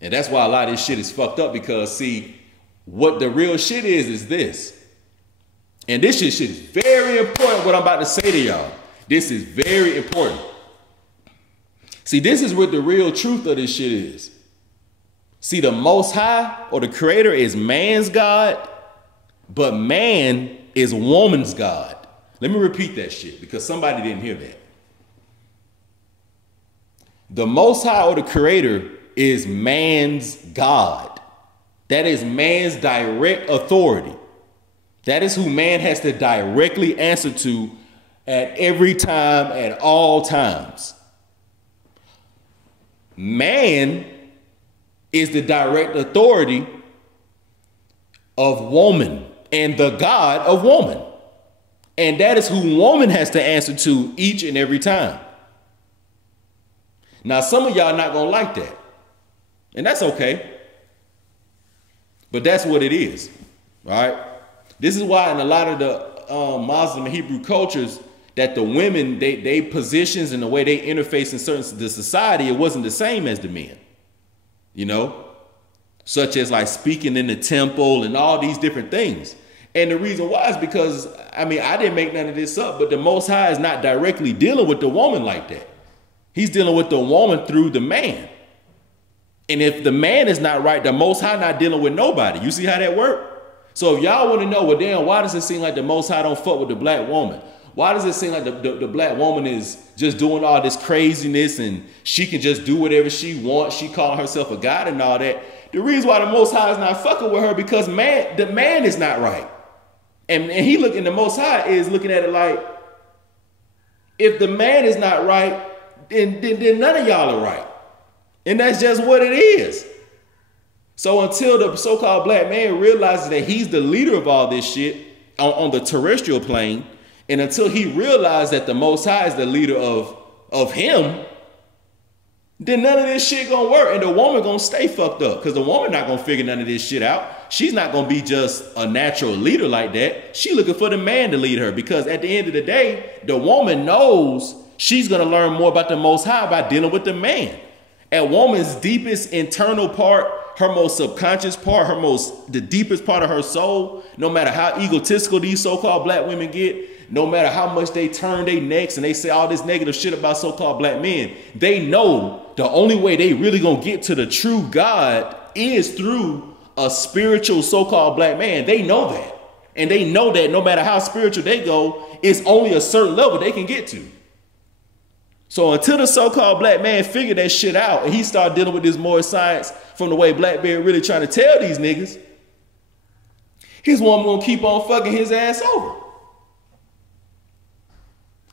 And that's why a lot of this shit is fucked up, because, see, what the real shit is this. And this shit is very important, what I'm about to say to y'all. This is very important. See, this is what the real truth of this shit is. See, the Most High, or the Creator, is man's God, but man is woman's God. Let me repeat that shit, because somebody didn't hear that. The Most High, or the Creator, is man's God. That is man's direct authority. That is who man has to directly answer to at every time, at all times. Man is the direct authority of woman and the God of woman. And that is who woman has to answer to each and every time. Now, some of y'all not going to like that. And that's okay. But that's what it is. All right. This is why in a lot of the Muslim and Hebrew cultures, that the women, they positions and the way they interface in the society, it wasn't the same as the men. You know, such as like speaking in the temple and all these different things. And the reason why is because, I mean, I didn't make none of this up, but the Most High is not directly dealing with the woman like that. He's dealing with the woman through the man. And if the man is not right, the Most High not dealing with nobody. You see how that works? So if y'all want to know, well, damn, why does it seem like the Most High don't fuck with the black woman? Why does it seem like the black woman is just doing all this craziness and she can just do whatever she wants? She calling herself a god and all that. The reason why the Most High is not fucking with her, because the man is not right. And the Most High is looking at it like, if the man is not right, then none of y'all are right. And that's just what it is. So until the so-called black man realizes that he's the leader of all this shit on the terrestrial plane, and until he realized that the Most High is the leader of him, then none of this shit gonna work. And the woman gonna stay fucked up, because the woman not gonna figure none of this shit out. She's not gonna be just a natural leader like that. She looking for the man to lead her, because at the end of the day, the woman knows she's gonna learn more about the Most High by dealing with the man. At woman's deepest internal part, her most subconscious part, the deepest part of her soul, no matter how egotistical these so-called black women get, no matter how much they turn their necks and they say all this negative shit about so-called black men, they know the only way they really gonna get to the true God is through a spiritual so-called black man. They know that. And they know that no matter how spiritual they go, it's only a certain level they can get to. So until the so-called black man figured that shit out and he started dealing with this Moorish science from the way Blackbeard really trying to tell these niggas, his woman gonna keep on fucking his ass over.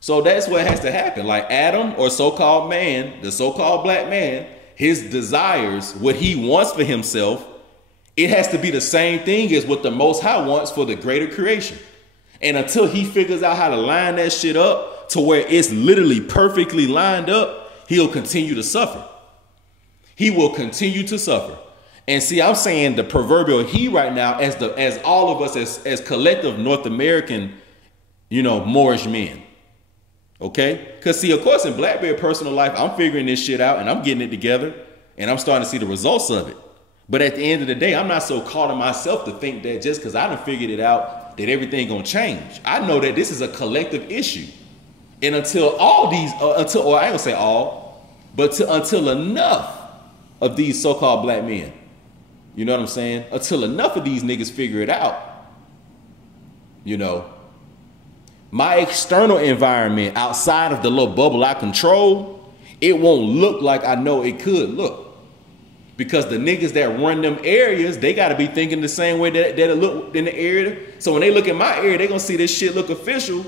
So that's what has to happen. Like Adam, or so-called man, the so-called black man, his desires, what he wants for himself, it has to be the same thing as what the Most High wants for the greater creation. And until he figures out how to line that shit up to where it's literally perfectly lined up, he'll continue to suffer. He will continue to suffer. And see, I'm saying the proverbial he right now, as all of us as collective North American, Moorish men. Okay? Because see, of course, in Blackbeard personal life, I'm figuring this shit out and I'm getting it together and I'm starting to see the results of it. But at the end of the day, I'm not so caught in myself to think that just because I done figured it out, that everything gonna change. I know that this is a collective issue. And until all these, or I ain't gonna say all, but until enough of these so-called black men, You know what I'm saying? Until enough of these niggas figure it out. You know, my external environment outside of the little bubble I control, it won't look like I know it could look. Because the niggas that run them areas, they got to be thinking the same way that it look in the area. So when they look at my area, they going to see this shit look official.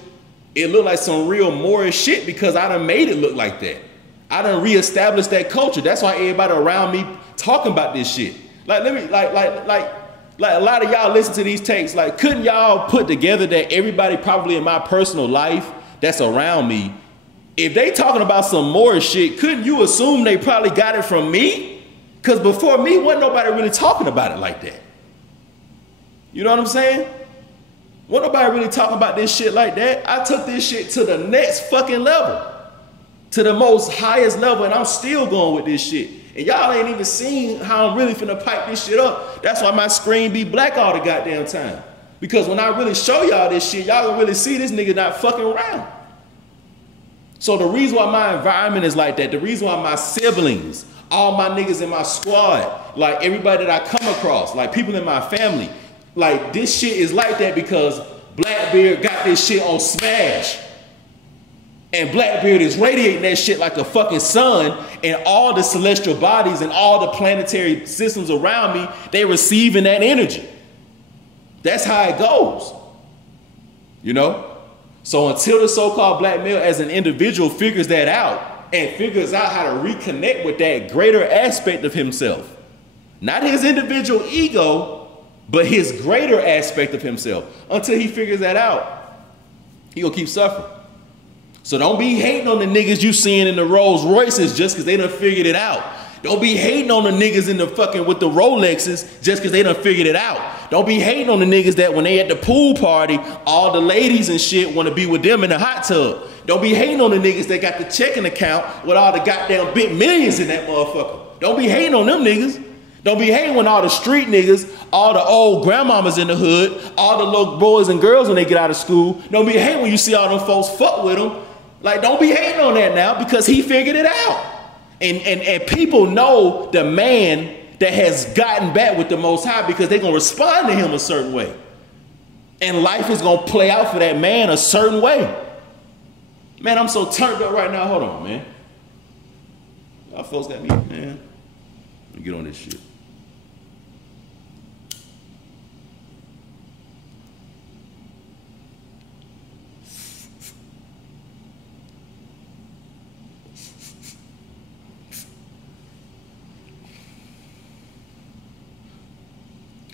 It look like some real Moorish shit because I done made it look like that. I done reestablished that culture. That's why everybody around me talking about this shit. Like, let me, like a lot of y'all listen to these tapes. Like, couldn't y'all put together that everybody probably in my personal life that's around me, if they talking about some Moorish shit, couldn't you assume they probably got it from me? Because before me, wasn't nobody really talking about it like that. You know what I'm saying? Wasn't nobody really talking about this shit like that. I took this shit to the next fucking level. To the most highest level, and I'm still going with this shit. And y'all ain't even seen how I'm really finna pipe this shit up. That's why my screen be black all the goddamn time. Because when I really show y'all this shit, y'all gonna really see this nigga not fucking around. So the reason why my environment is like that, the reason why my siblings, all my niggas in my squad, like everybody that I come across, like people in my family, like this shit is like that because Blackbeard got this shit on smash. And Blackbeard is radiating that shit like a fucking sun, and all the celestial bodies and all the planetary systems around me, they receiving that energy. That's how it goes. You know? So until the so-called black male as an individual figures that out and figures out how to reconnect with that greater aspect of himself, not his individual ego, but his greater aspect of himself, until he figures that out, he gonna keep suffering. So don't be hating on the niggas you seeing in the Rolls Royces just because they done figured it out. Don't be hating on the niggas in the fucking with the Rolexes just because they done figured it out. Don't be hating on the niggas that when they at the pool party, all the ladies and shit want to be with them in the hot tub. Don't be hating on the niggas that got the checking account with all the goddamn big millions in that motherfucker. Don't be hating on them niggas. Don't be hating when all the street niggas, all the old grandmamas in the hood, all the little boys and girls when they get out of school. Don't be hating when you see all them folks fuck with them. Like, don't be hating on that now because he figured it out. And people know the man that has gotten back with the Most High because they're going to respond to him a certain way. And life is going to play out for that man a certain way. Man, I'm so turned up right now. Hold on, man. Y'all folks got me, man. Let me get on this shit.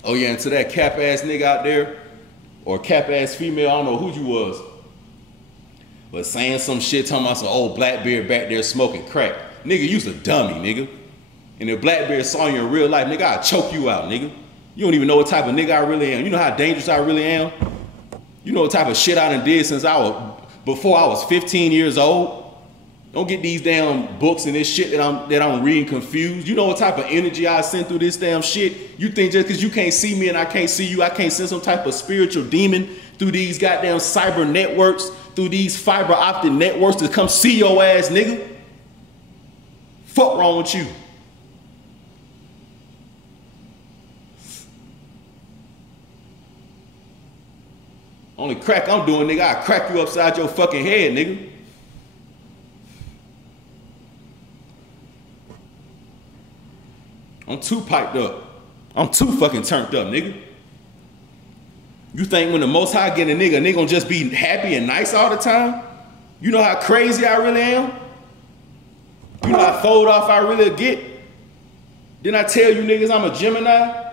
Oh yeah, and to that cap-ass nigga out there, or cap-ass female, I don't know who you was, but saying some shit talking about some old Blackbeard back there smoking crack. Nigga, you's a dummy, nigga. And if Blackbeard saw you in real life, nigga, I'd choke you out, nigga. You don't even know what type of nigga I really am. You know how dangerous I really am? You know what type of shit I done did since before I was 15 years old? Don't get these damn books and this shit that I'm reading confused. You know what type of energy I send through this damn shit? You think just because you can't see me and I can't see you, I can't send some type of spiritual demon through these goddamn cyber networks, through these fiber optic networks to come see your ass, nigga? Fuck wrong with you? Only crack I'm doing, nigga, I crack you upside your fucking head, nigga. I'm too piped up. I'm too fucking turned up, nigga. You think when the Most High get a nigga gonna just be happy and nice all the time? You know how crazy I really am? You know how throwed off I really get? Didn't I tell you niggas I'm a Gemini?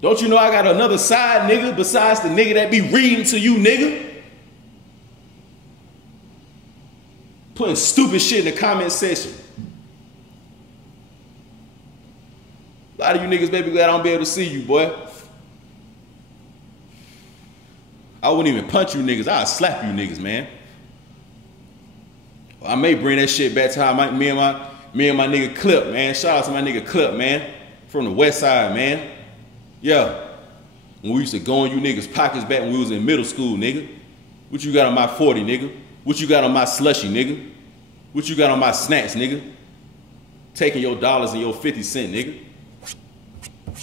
Don't you know I got another side, nigga, besides the nigga that be reading to you, nigga? Putting stupid shit in the comment section. A lot of you niggas may be glad I don't be able to see you, boy. I wouldn't even punch you niggas. I'd slap you niggas, man. I may bring that shit back to how me and my nigga Clip, man. Shout out to my nigga Clip, man. From the west side, man. Yeah. When we used to go in you niggas' pockets back when we was in middle school, nigga. What you got on my 40, nigga? What you got on my slushy, nigga? What you got on my snacks, nigga? Taking your dollars and your 50 cent, nigga.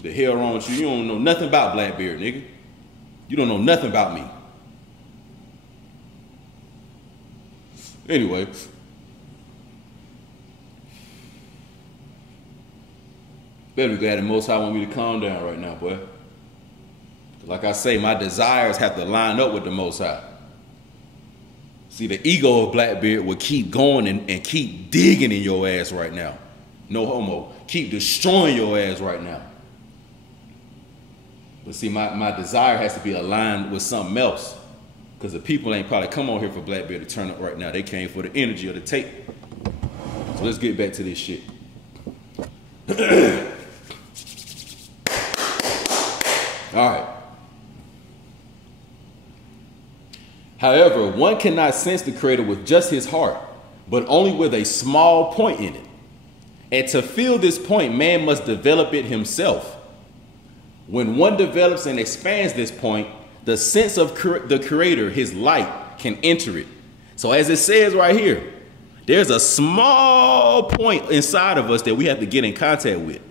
The hell wrong with you? You don't know nothing about Blackbeard, nigga. You don't know nothing about me. Anyway. Better be glad the Most High want me to calm down right now, boy. Like I say, my desires have to line up with the Most High. See, the ego of Blackbeard will keep going and keep digging in your ass right now. No homo. Keep destroying your ass right now. But see, my desire has to be aligned with something else. Because the people ain't probably come on here for Blackbeard to turn up right now. They came for the energy of the tape. So let's get back to this shit. All right. However, one cannot sense the Creator with just his heart, but only with a small point in it. And to feel this point, man must develop it himself. When one develops and expands this point, the sense of the Creator, his light, can enter it. So as it says right here, there's a small point inside of us that we have to get in contact with.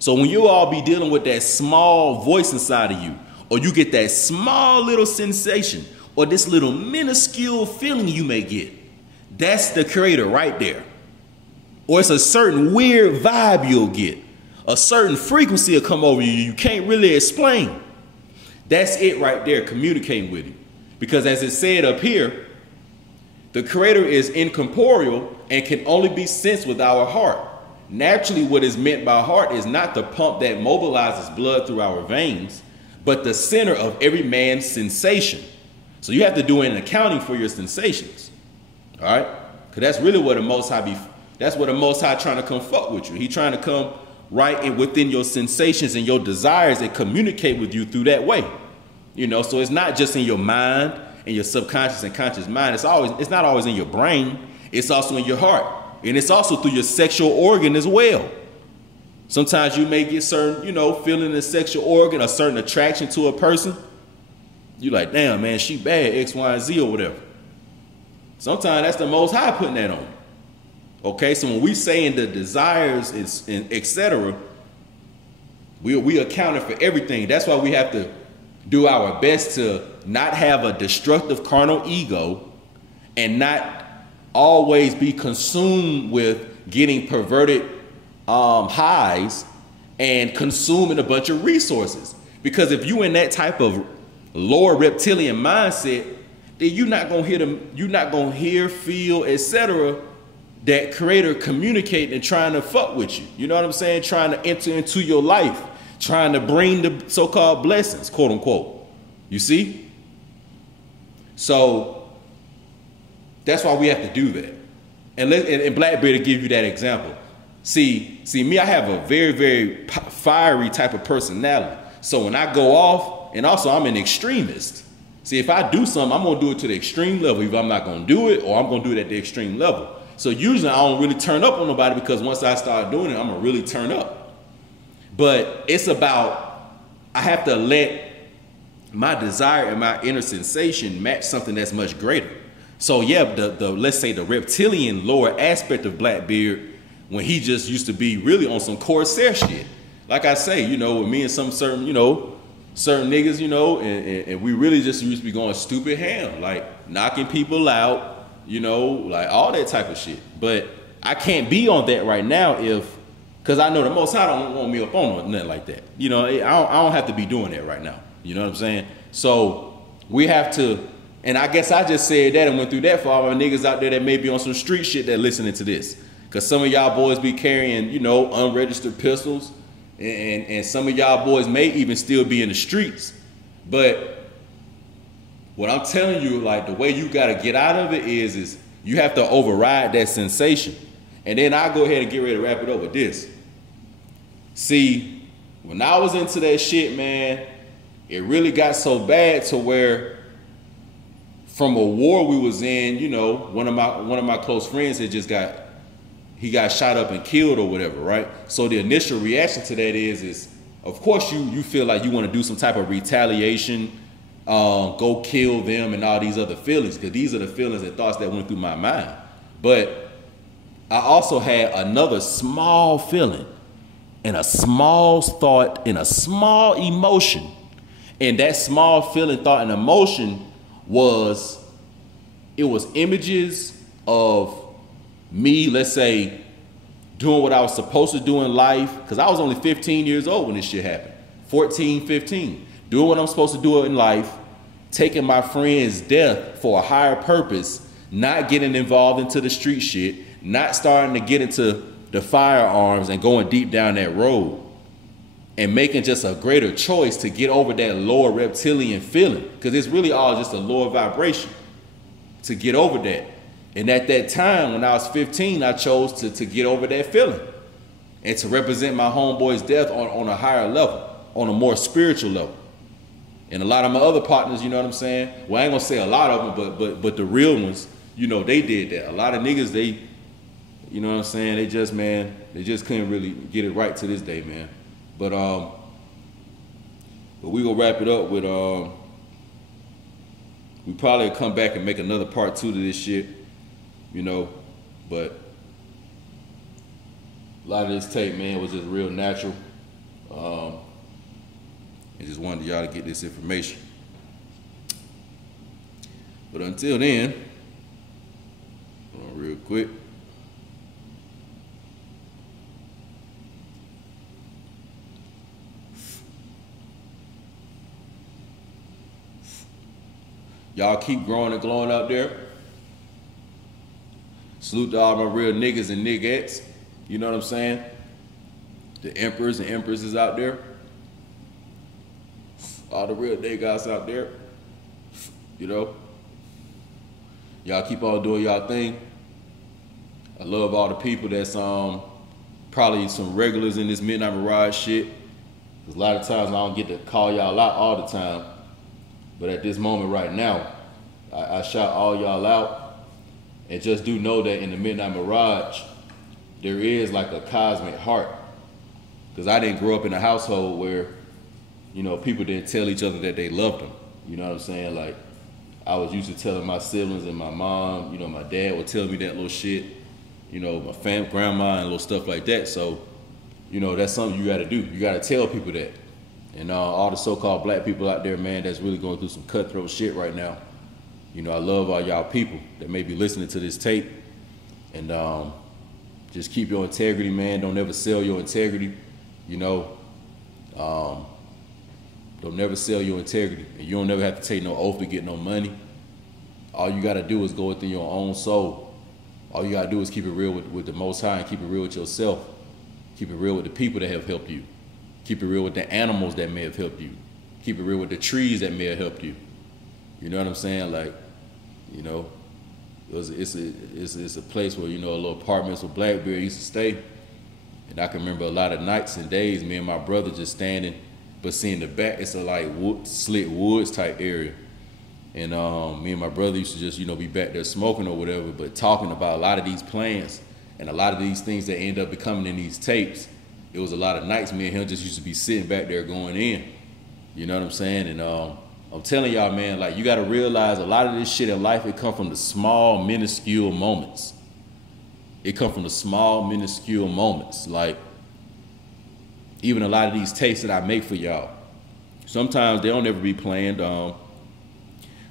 So when you all be dealing with that small voice inside of you, or you get that small little sensation, or this little minuscule feeling you may get, that's the Creator right there. Or it's a certain weird vibe you'll get. A certain frequency will come over you you can't really explain. That's it right there, communicating with you. Because as it said up here, the Creator is incorporeal and can only be sensed with our heart. Naturally, what is meant by heart is not the pump that mobilizes blood through our veins, but the center of every man's sensation. So you have to do an accounting for your sensations. All right? Because that's really what the Most High that's what the Most High trying to come fuck with you. He trying to come right in within your sensations and your desires and communicate with you through that way. You know, so it's not just in your mind and your subconscious and conscious mind. It's not always in your brain. It's also in your heart. And it's also through your sexual organ as well. Sometimes you may get certain, you know, feeling in the sexual organ, a certain attraction to a person. You like, damn, man, she bad, X, Y, and Z or whatever. Sometimes that's the Most High putting that on you. Okay, so when we saying the desires and etc., we accounting for everything. That's why we have to do our best to not have a destructive carnal ego and not always be consumed with getting perverted highs and consuming a bunch of resources. Because if you in that type of lower reptilian mindset, then you're not gonna hear, feel, etc., that Creator communicating and trying to fuck with you. You know what I'm saying? Trying to enter into your life, trying to bring the so-called blessings, quote unquote. You see? So that's why we have to do that. And Blackbeard will give you that example. See me, I have a very, very fiery type of personality. So when I go off, and also I'm an extremist. See, if I do something, I'm gonna do it to the extreme level. Either I'm not gonna do it or I'm gonna do it at the extreme level. So usually I don't really turn up on nobody because once I start doing it, I'm gonna really turn up. But it's about, I have to let my desire and my inner sensation match something that's much greater. So yeah, let's say the reptilian lower aspect of Blackbeard, when he just used to be really on some Corsair shit. Like I say, you know, with me and some certain, you know, certain niggas, you know, and we really just used to be going stupid ham, like knocking people out, you know, like all that type of shit. But I can't be on that right now because I know the Most High don't want me up on nothing like that. You know, I don't have to be doing that right now. You know what I'm saying? So we have to, and I guess I just said that and went through that for all my niggas out there that may be on some street shit that listening to this. Because some of y'all boys be carrying, you know, unregistered pistols, and some of y'all boys may even still be in the streets. But what I'm telling you, like, the way you got to get out of it is you have to override that sensation. And then I'll go ahead and get ready to wrap it up with this. See, when I was into that shit, man, it really got so bad to where from a war we was in, you know, one of my close friends had just got shot up and killed or whatever, right? So the initial reaction to that is of course you feel like you want to do some type of retaliation, go kill them and all these other feelings, because these are the feelings and thoughts that went through my mind. But I also had another small feeling and a small thought and a small emotion. And that small feeling, thought, and emotion was images of me, let's say, doing what I was supposed to do in life. Because I was only 15 years old when this shit happened. 14, 15. Doing what I'm supposed to do in life, taking my friend's death for a higher purpose, not getting involved into the street shit, not starting to get into the firearms and going deep down that road, and making just a greater choice to get over that lower reptilian feeling. Because it's really all just a lower vibration to get over that. And at that time, when I was 15, I chose to get over that feeling and to represent my homeboy's death on a higher level, on a more spiritual level. And a lot of my other partners, you know what I'm saying? Well, I ain't gonna say a lot of them, but the real ones, you know, they did that. A lot of niggas, they, you know what I'm saying? They just, man, they just couldn't really get it right to this day, man. But we gonna wrap it up with, we probably come back and make another part 2 to this shit, you know, but a lot of this tape, man, was just real natural. I just wanted y'all to get this information. But until then, real quick. Y'all keep growing and glowing out there. Salute to all my real niggas and niggettes. You know what I'm saying? The emperors and empresses out there. All the real niggas out there. You know? Y'all keep on doing y'all thing. I love all the people that's probably some regulars in this Midnight Mirage shit. Cause a lot of times I don't get to call y'all out all the time. But at this moment right now, I shout all y'all out. And just do know that in the Midnight Mirage, there is like a cosmic heart. Because I didn't grow up in a household where, you know, people didn't tell each other that they loved them. You know what I'm saying? Like, I was used to telling my siblings and my mom, you know, my dad would tell me that little shit. You know, my grandma and little stuff like that. So, you know, that's something you gotta do. You gotta tell people that. And all the so-called black people out there, man, that's really going through some cutthroat shit right now. You know, I love all y'all people that may be listening to this tape. And just keep your integrity, man. Don't ever sell your integrity. You know, don't never sell your integrity. And you don't never have to take no oath to get no money. All you got to do is go within your own soul. All you got to do is keep it real with the Most High and keep it real with yourself. Keep it real with the people that have helped you. Keep it real with the animals that may have helped you. Keep it real with the trees that may have helped you. You know what I'm saying? Like, you know, it's a place where, you know, a little apartments where Blackbeard used to stay. And I can remember a lot of nights and days, me and my brother just standing, but seeing the back, it's a like slick woods type area. And me and my brother used to just, you know, be back there smoking or whatever, but talking about a lot of these plans and a lot of these things that end up becoming in these tapes. It was a lot of nights me and him just used to be sitting back there going in. You know what I'm saying? And I'm telling y'all, man, like, you got to realize a lot of this shit in life, it come from the small, minuscule moments. It come from the small, minuscule moments. Like, even a lot of these tapes that I make for y'all, sometimes they don't ever be planned,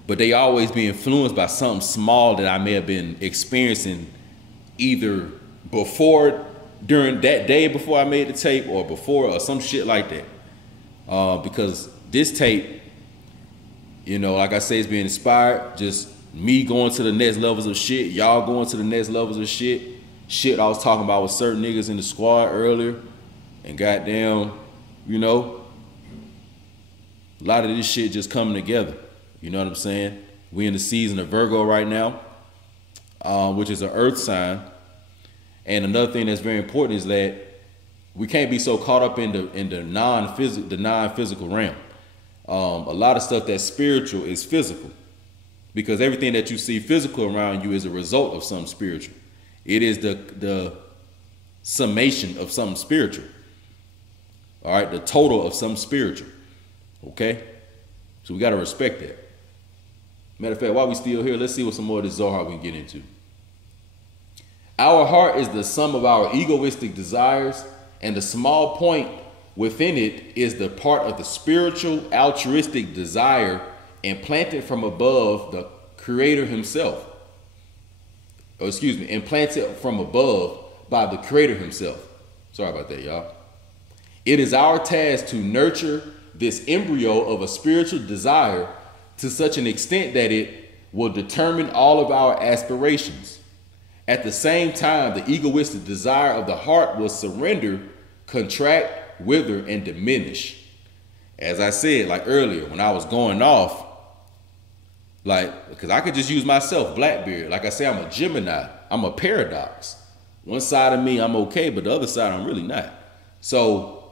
but they always be influenced by something small that I may have been experiencing either before, during that day before I made the tape, or before, or some shit like that. Because this tape, you know, like I say, it's being inspired, just me going to the next levels of shit, y'all going to the next levels of shit. Shit I was talking about with certain niggas in the squad earlier. And goddamn, you know, a lot of this shit just coming together. You know what I'm saying? We in the season of Virgo right now, which is an earth sign. And another thing that's very important is that we can't be so caught up in the non-physical realm. A lot of stuff that's spiritual is physical, because everything that you see physical around you is a result of something spiritual. It is the summation of something spiritual. All right, the total of something spiritual. Okay, so we got to respect that. Matter of fact, while we still here, let's see what some more of this Zohar we can get into. Our heart is the sum of our egoistic desires And the small point within it is the part of the spiritual altruistic desire implanted from above the creator himself. Or excuse me, implanted from above by the creator himself. Sorry about that, y'all. It is our task to nurture this embryo of a spiritual desire to such an extent that it will determine all of our aspirations. At the same time, the egoistic desire of the heart will surrender, contract, wither, and diminish. As I said, like earlier, when I was going off, like, because I could just use myself, Blackbeard. Like I say, I'm a Gemini. I'm a paradox. One side of me, I'm okay, but the other side, I'm really not. So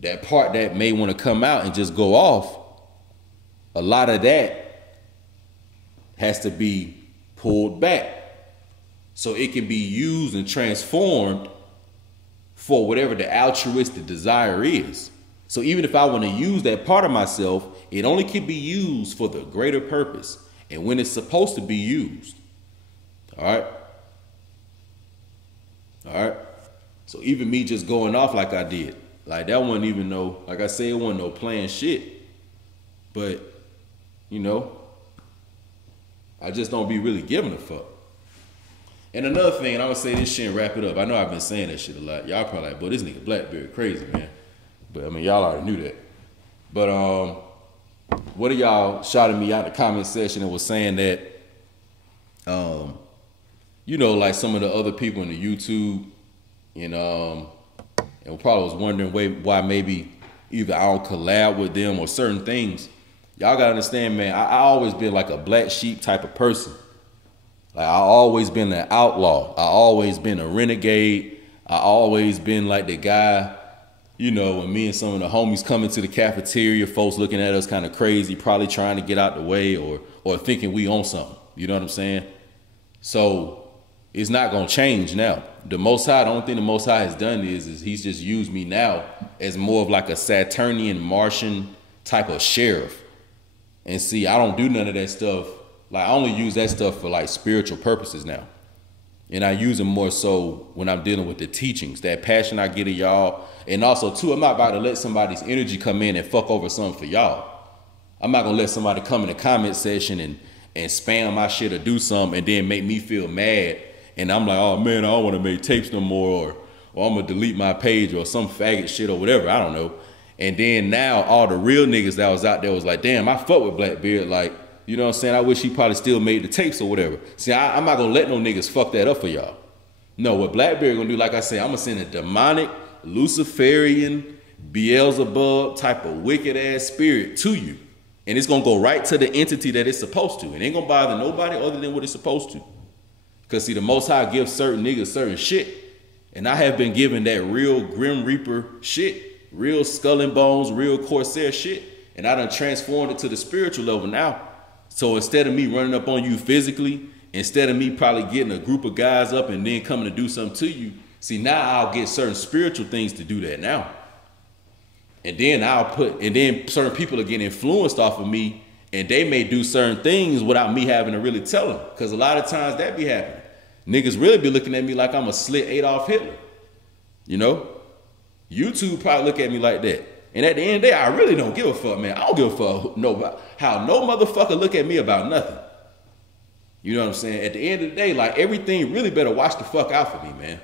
that part that may want to come out and just go off, a lot of that has to be pulled back so it can be used and transformed for whatever the altruistic desire is. So even if I want to use that part of myself, it only can be used for the greater purpose and when it's supposed to be used. All right. All right. So even me just going off like I did, like that wasn't even no, like I say, it wasn't no planned shit. But, you know, I just don't be really giving a fuck. And another thing, and I'm gonna say this shit and wrap it up. I know I've been saying that shit a lot. Y'all probably like, boy, this nigga Blackbeard crazy, man. But I mean, y'all already knew that. But what of y'all shouted me out in the comment section and was saying that, you know, like some of the other people in the YouTube, and probably was wondering why maybe either I don't collab with them or certain things. Y'all gotta understand, man, I always been like a black sheep type of person. Like I always been an outlaw. I always been a renegade. I always been like the guy, you know, when me and some of the homies come into the cafeteria, folks looking at us kind of crazy, probably trying to get out the way or thinking we own something. You know what I'm saying? So it's not gonna change now. The Most High, the only thing the Most High has done is he's just used me now as more of like a Saturnian Martian type of sheriff. And see, I don't do none of that stuff. Like I only use that stuff for like spiritual purposes now. And I use them more so when I'm dealing with the teachings, that passion I get of y'all. And also too, I'm not about to let somebody's energy come in and fuck over something for y'all. I'm not gonna let somebody come in the comment section and spam my shit or do something and then make me feel mad. And I'm like, oh man, I don't wanna make tapes no more, or I'm gonna delete my page or some faggot shit or whatever, I don't know. And then now all the real niggas that was out there was like, damn, I fuck with Blackbeard, like, you know what I'm saying? I wish he probably still made the tapes or whatever. See, I'm not gonna let no niggas fuck that up for y'all. No, what Blackbeard gonna do, like I say, I'm gonna send a demonic, Luciferian, Beelzebub type of wicked ass spirit to you. And it's gonna go right to the entity that it's supposed to. It ain't gonna bother nobody other than what it's supposed to. Cause see, the Most High gives certain niggas certain shit. And I have been given that real Grim Reaper shit, real Skull and Bones, real Corsair shit. And I done transformed it to the spiritual level now. So instead of me running up on you physically, instead of me probably getting a group of guys up and then coming to do something to you, see, now I'll get certain spiritual things to do that now. And then certain people are getting influenced off of me, and they may do certain things without me having to really tell them. Because a lot of times that be happening. Niggas really be looking at me like I'm a slit Adolf Hitler. You know? YouTube probably look at me like that. And at the end of the day, I really don't give a fuck, man. I don't give a fuck how no motherfucker look at me about nothing. You know what I'm saying? At the end of the day, like everything really better watch the fuck out for me, man.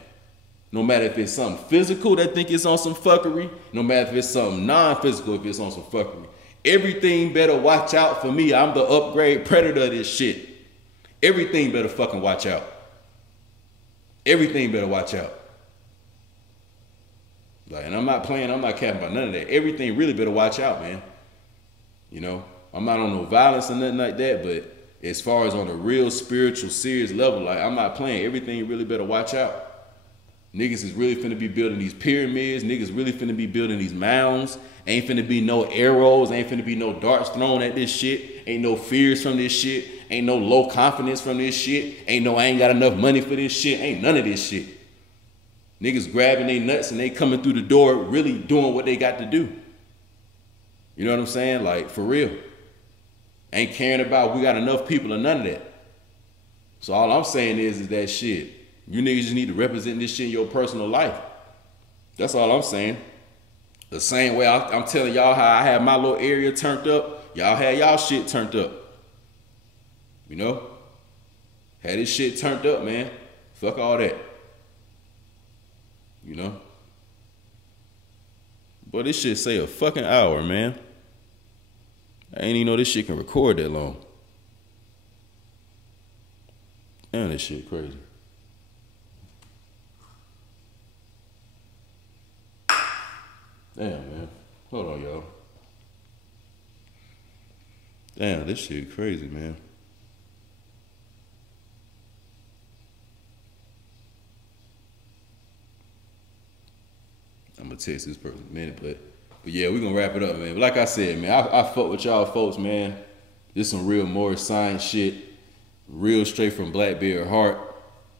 No matter if it's something physical that think it's on some fuckery, no matter if it's something non-physical if it's on some fuckery. Everything better watch out for me. I'm the upgrade predator of this shit. Everything better fucking watch out. Everything better watch out. Like, and I'm not playing, I'm not capping about none of that. Everything really better watch out, man. You know, I'm not on no violence or nothing like that, but as far as on a real spiritual, serious level, like I'm not playing. Everything really better watch out. Niggas is really finna be building these pyramids. Niggas really finna be building these mounds. Ain't finna be no arrows. Ain't finna be no darts thrown at this shit. Ain't no fears from this shit. Ain't no low confidence from this shit. Ain't no I ain't got enough money for this shit. Ain't none of this shit. Niggas grabbing their nuts and they coming through the door really doing what they got to do. You know what I'm saying? Like, for real. Ain't caring about we got enough people or none of that. So all I'm saying is that shit, you niggas just need to represent this shit in your personal life. That's all I'm saying. The same way I'm telling y'all how I had my little area turned up, y'all had y'all shit turned up. You know? Had this shit turned up, man. Fuck all that. You know? But this shit say a fucking hour, man. I ain't even know this shit can record that long. Damn, this shit crazy. Damn, man. Hold on, y'all. Damn, this shit crazy, man. I'm gonna text this person in a minute, but yeah, we're gonna wrap it up, man. But like I said, man, I fuck with y'all folks, man. This some real Moorish Science shit. Real straight from Blackbeard heart.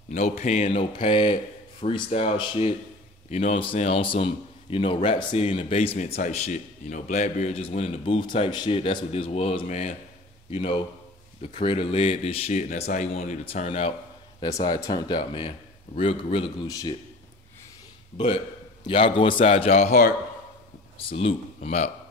No pen, no pad. Freestyle shit. You know what I'm saying? On some, you know, rap city in the basement type shit. You know, Blackbeard just went in the booth type shit. That's what this was, man. You know, the creator led this shit, and that's how he wanted it to turn out. That's how it turned out, man. Real Gorilla Glue shit. But y'all go inside y'all heart. Salute. I'm out.